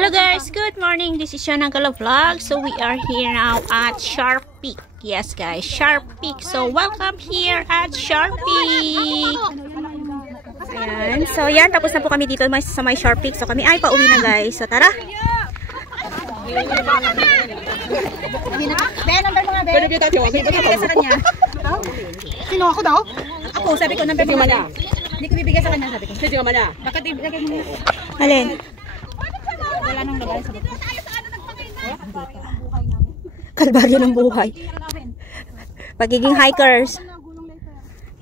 Hello guys, good morning. This is Shana Gala Vlog. So we are here now at Sharp Peak. Yes guys, Sharp Peak. So welcome here at Sharp Peak. Ayan. So yan, tapos na po kami dito sa may Sharp Peak. So kami ay pauwi na guys. So tara. Sino ako daw? Ako, sabi ko number mo niya. Hindi ko bibigay sa kanya, sabi ko. Sige naman niya. Bakit ibigay mo niya? Alin? Wala nang lagay sa dito. Kalbaryo ng buhay. Pagiging hikers.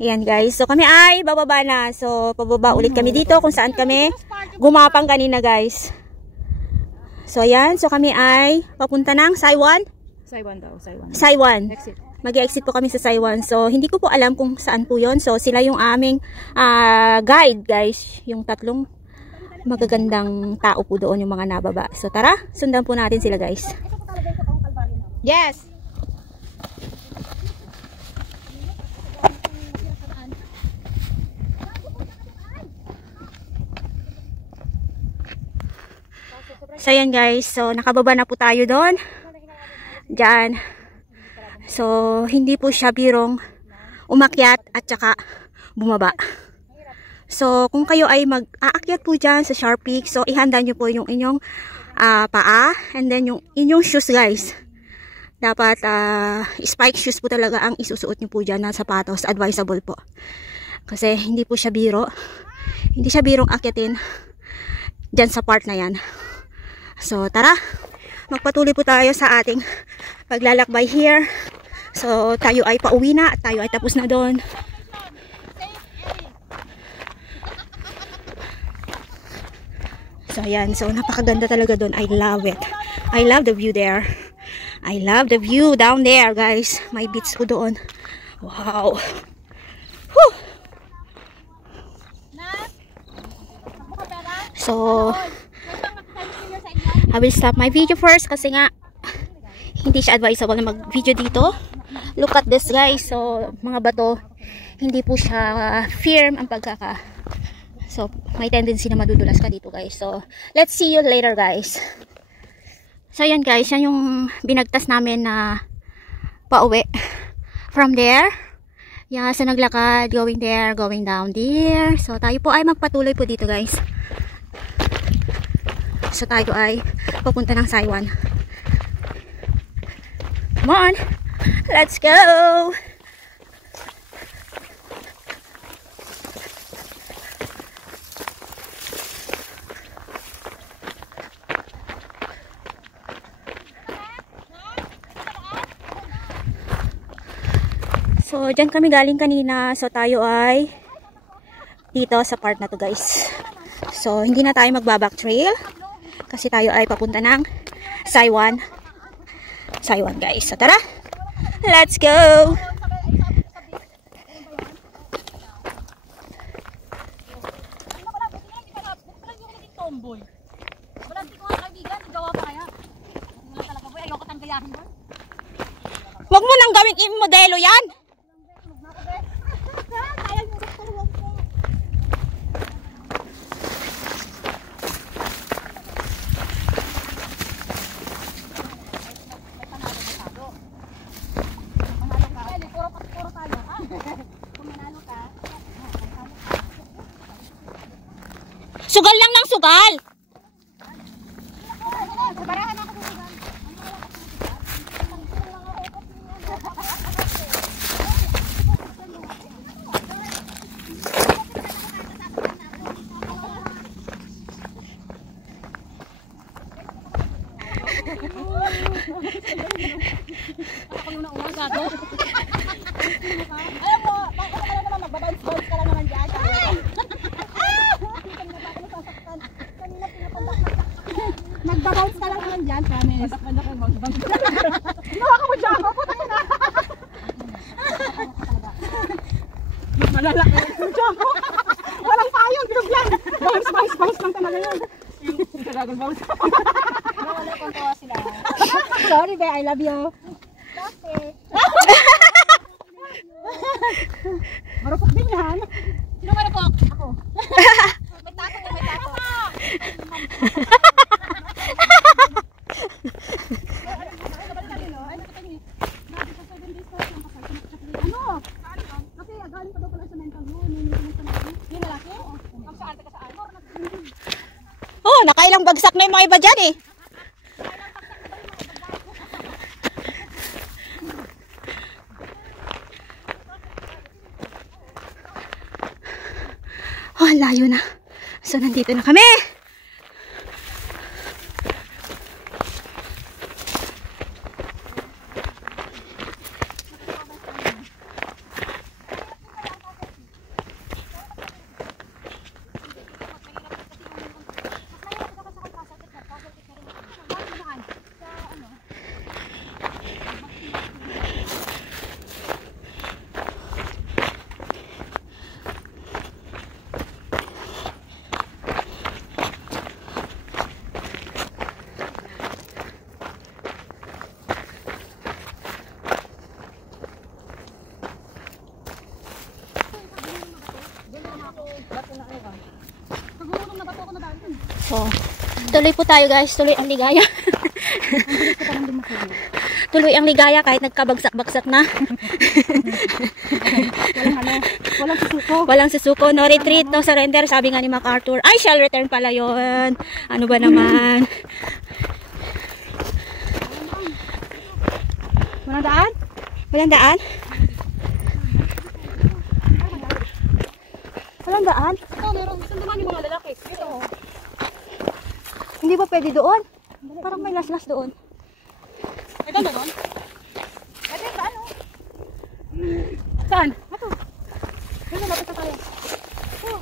Ayan guys. So kami ay bababa na. So pababa ulit kami dito kung saan kami gumapang kanina guys. So ayan. So kami ay papunta ng Saiwan. Saiwan daw, Saiwan. Saiwan. Exit. Mag-exit po kami sa Saiwan. So hindi ko po alam kung saan po yon. So sila yung aming guide guys. Yung tatlong magagandang tao po doon yung mga nababa. So tara, sundan po natin sila guys. Yes! So yan guys, so nakababa na po tayo doon. Diyan. So hindi po siya birong umakyat at saka bumaba. So kung kayo ay mag-aakyat po dyan sa Sharp Peak, so ihanda nyo po yung inyong paa and then yung inyong shoes guys. Dapat spike shoes po talaga ang isusuot nyo po dyan na sapatos. Advisable po. Kasi hindi po siya biro. Hindi siya birong akyatin dyan sa part na yan. So tara, magpatuloy po tayo sa ating paglalakbay here. So tayo ay pauwi na at tayo ay tapos na doon. So ayan, so napakaganda talaga doon. I love it. I love the view there. I love the view down there guys. May beach po doon. Wow. Whew. So I will stop my video first kasi nga hindi siya advisable na mag video dito. Look at this guys. So mga bato, hindi po siya firm ang pagkaka. So may tendency na madudulas ka dito guys. So let's see you later guys. So yan guys, yan yung binagtas namin na pauwi from there. Yan, so naglakad, going there, going down there. So tayo po ay magpatuloy po dito guys. So tayo ay papunta ng Saiwan. Come on, let's go! So dyan kami galing kanina. So tayo ay dito sa part na to guys. So hindi na tayo magbaback trail kasi tayo ay papunta ng Saiwan. Saiwan guys. So tara, let's go! Huwag mo nang gawing i-modelo yan! Sugal lang ng sugal. Ako yung naunang gago. Alam mo, bakit ka naman magbabounce-bounce ka lang naman dyan. Magbabounce ka lang naman dyan, promise. Nawa ka mo dyan ako, puta yun ah. Malalaki mo dyan ako. Walang payong, bilog yan. Bounce lang talaga yun. Dragon bounce. Wala kong tawa sila. Sorry be, I love you. Bakit? Marupok din yan. Sino marupok? Ako. May tato. Bagsak na yung mga iba dyan eh. Oh, layo na. So, nandito na kami. So, tuloy po tayo guys. Tuloy ang ligaya. Tuloy ang ligaya kahit nagkabagsak-bagsak na. Walang susuko. Walang susuko. No retreat, no surrender. Sabi nga ni MacArthur. I shall return pala yun. Ano ba naman? Walang daan? Walang daan? Walang daan? Ito, meron. Saan naman yung mga lalaki? Ito. Hindi ba pwede doon? Parang may las-las doon. Ito na doon? Ito yung saan, oh? Saan? Ito. Ito, lapit na tayo. Oh.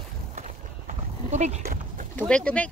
Tubig. Tubig, tubig.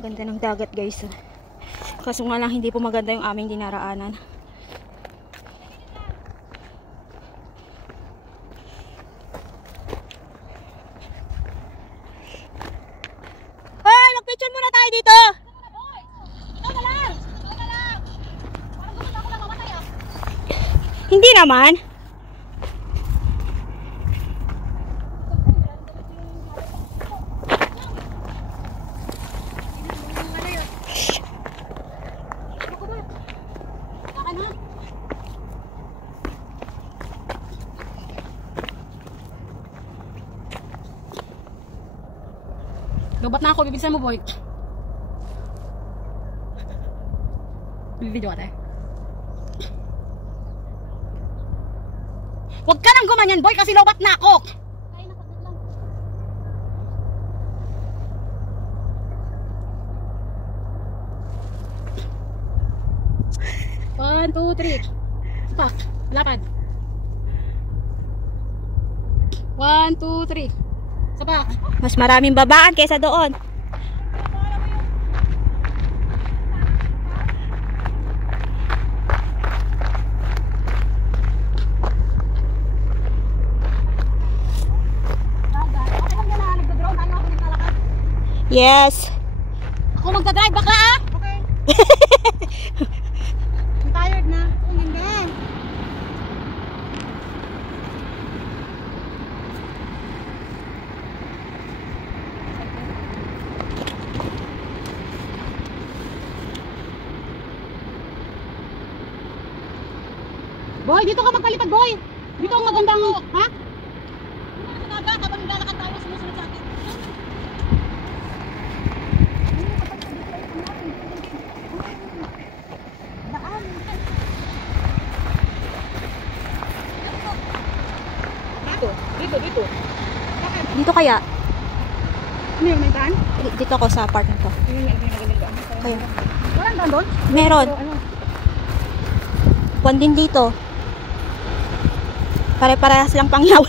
Ganda ng dagat guys. Kaso nga lang hindi po maganda yung aming dinaraanan. Hoy, mag-picture muna tayo dito. Ito na lang. Parang gusto ako lang mamatay, ah. Hindi naman. Lobat na ako, bibigyan mo boy. Bibidyo ka tayo. Huwag ka nang gumanyan boy kasi lobat na ako. Ay, nakagod lang. One, two, three. Pak, lapad. 1, 2, 3. Sapak. Mas maraming babaan kaysa doon. Yes. Ako magdadrive bakla ah. Okay. I'm tired na. Oh, ganda. Boy, dito ka magkalipad, boy. Dito ang magandang, ha? Habang naglalakad tayo, sumusunod sa akin. Dito. Dito kaya? Ano yung may daan? Dito ako sa part na to. Kaya. Walang daan doon? Meron. Ano? Puwan din dito. Pare-parehas lang pangyaw.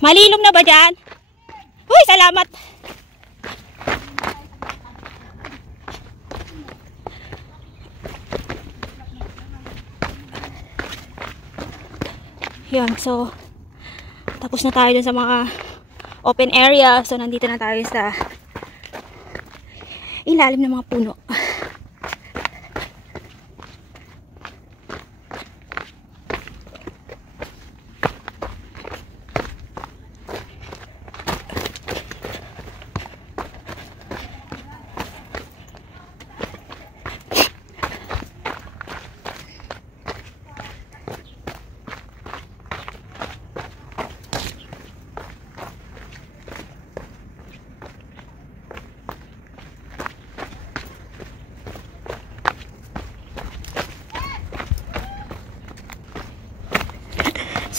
Malilom na ba dyan? Uy, salamat. Yan, so tapos na tayo dun sa mga open area. So nandito na tayo sa ilalim ng mga puno.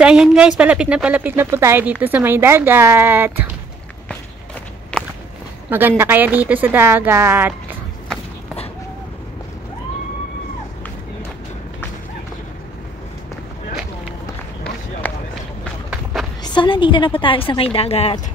So, ayan guys, palapit na po tayo dito sa may dagat. Maganda kaya dito sa dagat. So, nandito na po tayo sa may dagat.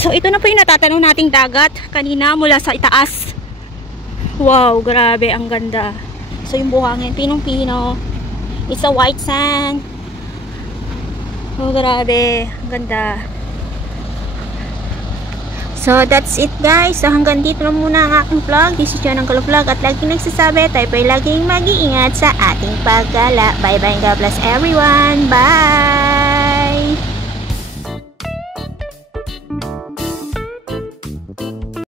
So, ito na po yung natatanong nating dagat kanina mula sa itaas. Wow, grabe, ang ganda. So, yung buhangin, pinong-pino. It's a white sand. Oh, grabe, ang ganda. So, that's it guys. So, hanggang dito na muna ang aking vlog. This is John ang Vlog at laging nagsasabi, tayo po'y laging mag-iingat sa ating paggala. Bye-bye, God bless everyone. Bye!